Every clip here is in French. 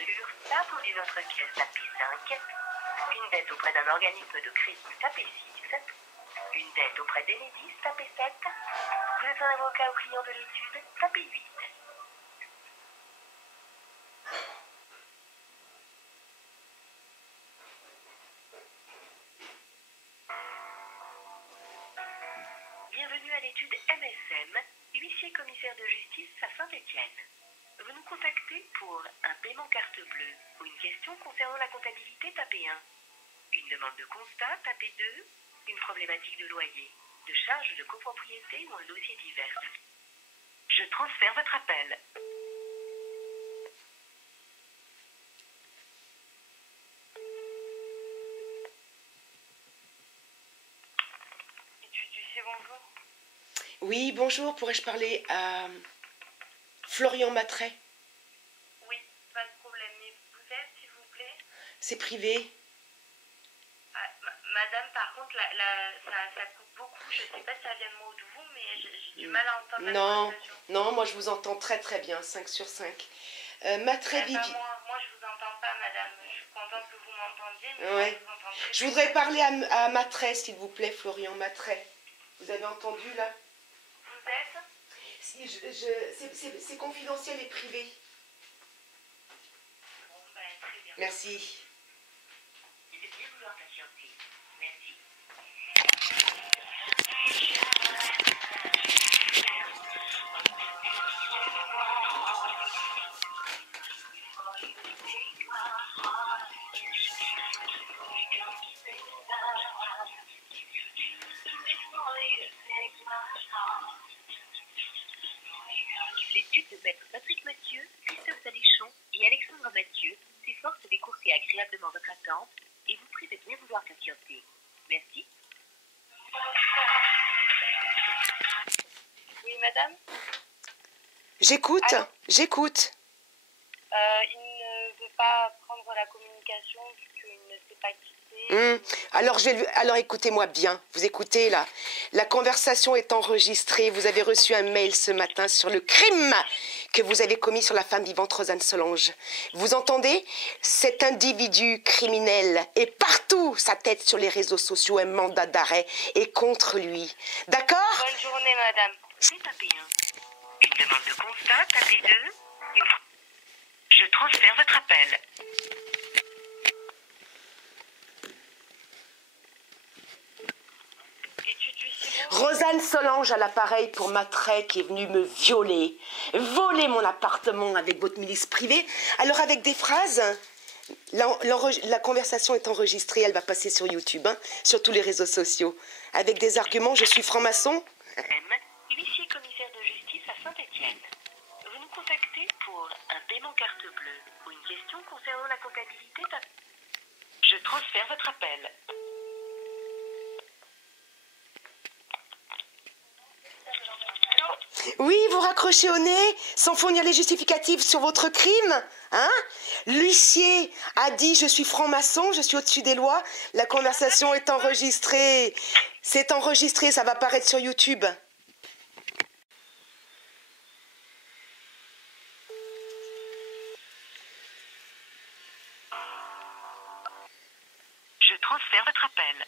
de l'URSSAF ou d'une autre pièce, tapez 5. Une dette auprès d'un organisme de crédit, tapez 6. Une dette auprès d'Enedis, tapez 7. Vous êtes un avocat ou client de l'étude, tapez 8. Bienvenue à l'étude MSM, huissier commissaire de justice à Saint-Étienne. Vous nous contactez pour un paiement carte bleue ou une question concernant la comptabilité, tapez 1. Une demande de constat, tapez 2. Une problématique de loyer, de charges de copropriété ou un dossier divers. Je transfère votre appel. Étude huissier, bonjour. Oui, bonjour, pourrais-je parler à Florian Matret? Oui, pas de problème, mais vous êtes, s'il vous plaît? C'est privé. Madame, par contre, ça coupe beaucoup. Je ne sais pas si ça vient de moi ou de vous, mais j'ai du mal à entendre la conversation. Non, moi je vous entends très très bien, 5 sur 5. Matret Vivi. Moi, je vous entends pas, madame. Je suis contente que vous m'entendiez, mais Ouais. moi, je vous entends très Je voudrais parler à Matret, s'il vous plaît, Florian Matret. Vous avez entendu là? Vous êtes? Si, c'est confidentiel et privé. Bon, ben, très bien. Merci. Il est bien vouloir patienter. Merci. L'étude de maître Patrick Mathieu, Christophe Salichon et Alexandre Mathieu s'efforce d'écourter agréablement votre attente et vous prie de bien vouloir patienter. Merci. Oui, madame? J'écoute, Allô? j'écoute. Il ne veut pas prendre la communication vu qu'il ne sait pas qui c'est. Alors écoutez-moi bien, vous écoutez là. La conversation est enregistrée, vous avez reçu un mail ce matin sur le crime que vous avez commis sur la femme vivante Rosanne Solange. Vous entendez? Cet individu criminel est partout, sa tête sur les réseaux sociaux, un mandat d'arrêt est contre lui. D'accord? Bonne journée, madame. C'est tapé 1. Une demande de constat, tapez 2. Je transfère votre appel. Rosanne Solange à l'appareil pour Matret qui est venu me violer, voler mon appartement avec votre milice privée. Alors avec des phrases, la conversation est enregistrée, elle va passer sur YouTube, hein, sur tous les réseaux sociaux. Avec des arguments, je suis franc-maçon. Huissier commissaire de justice à Saint-Étienne. Vous nous contactez pour un paiement carte bleue ou une question concernant la comptabilité. Je transfère votre appel. Oui, vous raccrochez au nez sans fournir les justificatifs sur votre crime, hein? L'huissier a dit je suis franc-maçon, je suis au-dessus des lois. La conversation est enregistrée. C'est enregistré, ça va apparaître sur YouTube. Je transfère votre appel.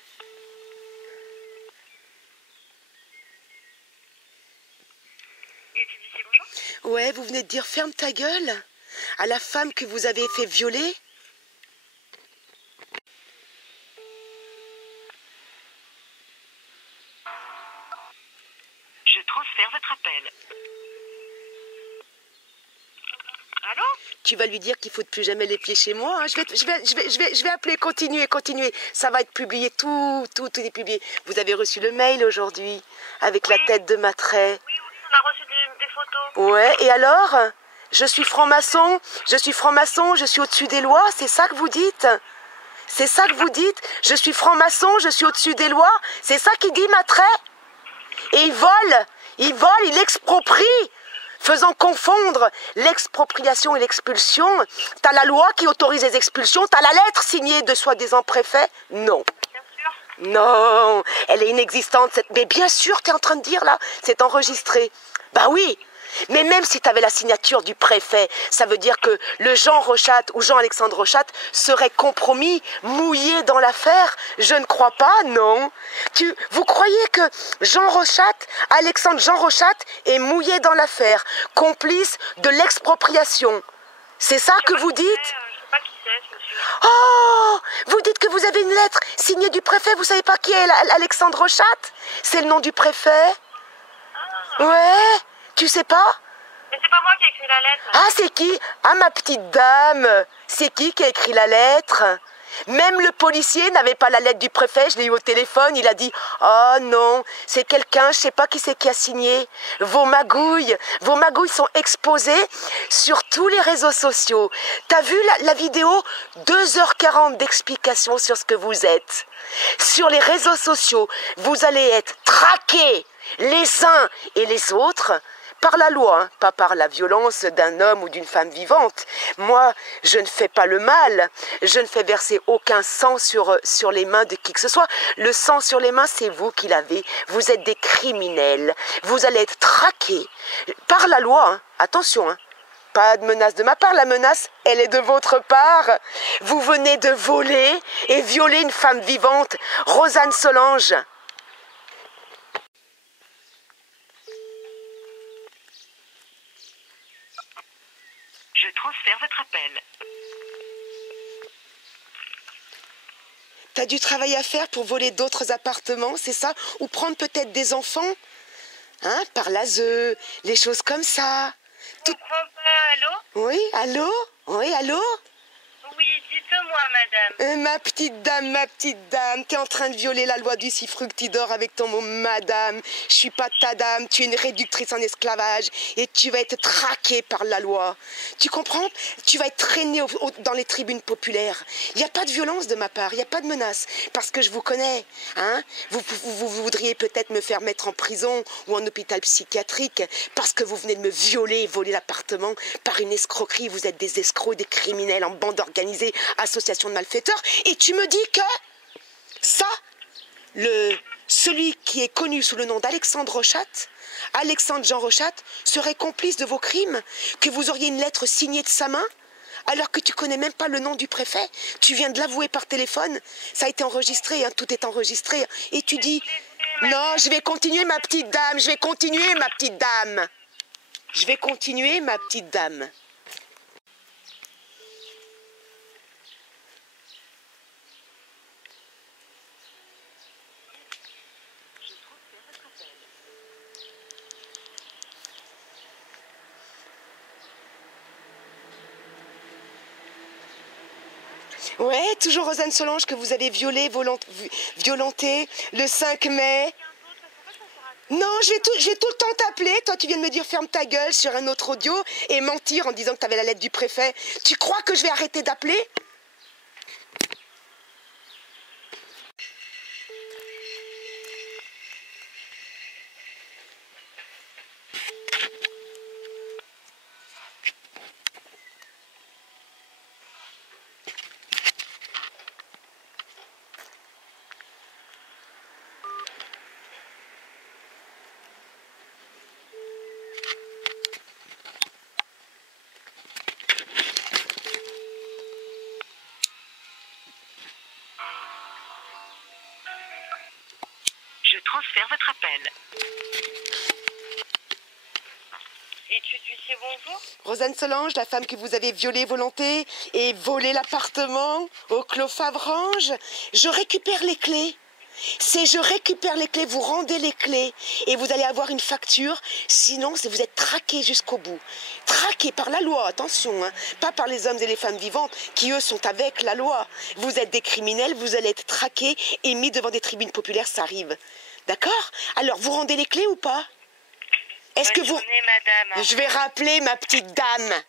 Et tu dis c'est bonjour? Ouais, vous venez de dire ferme ta gueule à la femme que vous avez fait violer. Je transfère votre appel. Allô? Tu vas lui dire qu'il faut plus jamais les pieds chez moi. Hein. Je vais appeler, continuez. Ça va être publié, tout est publié. Vous avez reçu le mail aujourd'hui avec la tête de Matret. Oui, on a reçu des photos. Ouais, et alors? Je suis franc-maçon, je suis au-dessus des lois, c'est ça que vous dites? C'est ça que vous dites? Je suis franc-maçon, je suis au-dessus des lois? C'est ça qu'il dit Matret? Et il exproprie, faisant confondre l'expropriation et l'expulsion. T'as la loi qui autorise les expulsions, t'as la lettre signée de soi-disant préfet? Non. Bien sûr. Non, elle est inexistante. Mais bien sûr, t'es en train de dire là, c'est enregistré. Bah oui, Mais même si tu avais la signature du préfet, ça veut dire que le Jean Rochat ou Jean-Alexandre Rochat serait compromis, mouillé dans l'affaire? Je ne crois pas, non. Vous croyez que Alexandre Jean Rochat est mouillé dans l'affaire, complice de l'expropriation? C'est ça que vous dites? Je sais pas qui c'est, monsieur. Oh! Vous dites que vous avez une lettre signée du préfet, vous savez pas qui est Alexandre Rochat? C'est le nom du préfet? Ouais? Tu sais pas? Mais c'est pas moi qui ai écrit la lettre. Ah, c'est qui? Ah, ma petite dame! C'est qui a écrit la lettre? Même le policier n'avait pas la lettre du préfet, je l'ai eu au téléphone, il a dit « Oh non, c'est quelqu'un, je sais pas qui c'est qui a signé. » Vos magouilles sont exposées sur tous les réseaux sociaux. T'as vu la vidéo? 2h40 d'explications sur ce que vous êtes. Sur les réseaux sociaux, vous allez être traqués les uns et les autres par la loi, pas par la violence d'un homme ou d'une femme vivante. Moi, je ne fais pas le mal, je ne fais verser aucun sang sur les mains de qui que ce soit. Le sang sur les mains, c'est vous qui l'avez. Vous êtes des criminels. Vous allez être traqués par la loi. Hein. Attention, hein. Pas de menace de ma part, la menace, elle est de votre part. Vous venez de voler et violer une femme vivante, Rosanne Solange. Je transfère votre appel. T'as du travail à faire pour voler d'autres appartements, c'est ça? Ou prendre peut-être des enfants? Hein? Par l'ASE, les choses comme ça. Je comprends pas, allô? Oui, allô? Oui, allô? Oui, dites-moi, madame. Ma petite dame, t'es en train de violer la loi du si fructidor avec ton mot madame. Je suis pas ta dame, tu es une réductrice en esclavage et tu vas être traquée par la loi. Tu comprends? Tu vas être traînée dans les tribunes populaires. Il n'y a pas de violence de ma part, il n'y a pas de menace, parce que je vous connais. Hein? Vous voudriez peut-être me faire mettre en prison ou en hôpital psychiatrique parce que vous venez de me violer et voler l'appartement par une escroquerie. Vous êtes des escrocs, des criminels en bande organisée, association de malfaiteurs, et tu me dis que ça, celui qui est connu sous le nom d'Alexandre Rochat, Alexandre Jean Rochat, serait complice de vos crimes, que vous auriez une lettre signée de sa main, alors que tu connais même pas le nom du préfet. Tu viens de l'avouer par téléphone, ça a été enregistré, hein, tout est enregistré, et tu dis non, je vais continuer ma petite dame, je vais continuer ma petite dame, je vais continuer ma petite dame. Ouais, toujours Rosanne Solange que vous avez violenté le 5 mai. Non, je vais tout le temps t'appeler. Toi, tu viens de me dire ferme ta gueule sur un autre audio et mentir en disant que tu avais la lettre du préfet. Tu crois que je vais arrêter d'appeler ? Je transfère votre appel. Étude d'huissier, bonjour. Rosanne Solange, la femme que vous avez violée volonté et volé l'appartement au Clos Favrange. Je récupère les clés. Je récupère les clés, vous rendez les clés et vous allez avoir une facture. Sinon, vous êtes traqués jusqu'au bout. Traqués par la loi, attention, hein, pas par les hommes et les femmes vivantes qui, eux, sont avec la loi. Vous êtes des criminels, vous allez être traqués et mis devant des tribunes populaires, ça arrive. D'accord? Alors, vous rendez les clés ou pas? Est-ce que vous... Journée, madame. Je vais rappeler ma petite dame.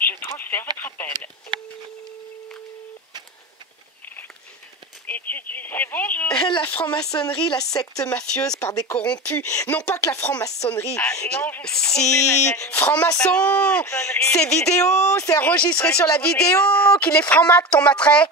Je transfère votre appel. Étude d'huissier, bonjour. La franc-maçonnerie, la secte mafieuse par des corrompus. Non pas que la franc-maçonnerie. Ah, non, vous vous Si, trompez, madame. franc-maçon, C'est c'est vidéo, c'est enregistré pas sur la une vidéo qu'il est franc-mac ton matrait.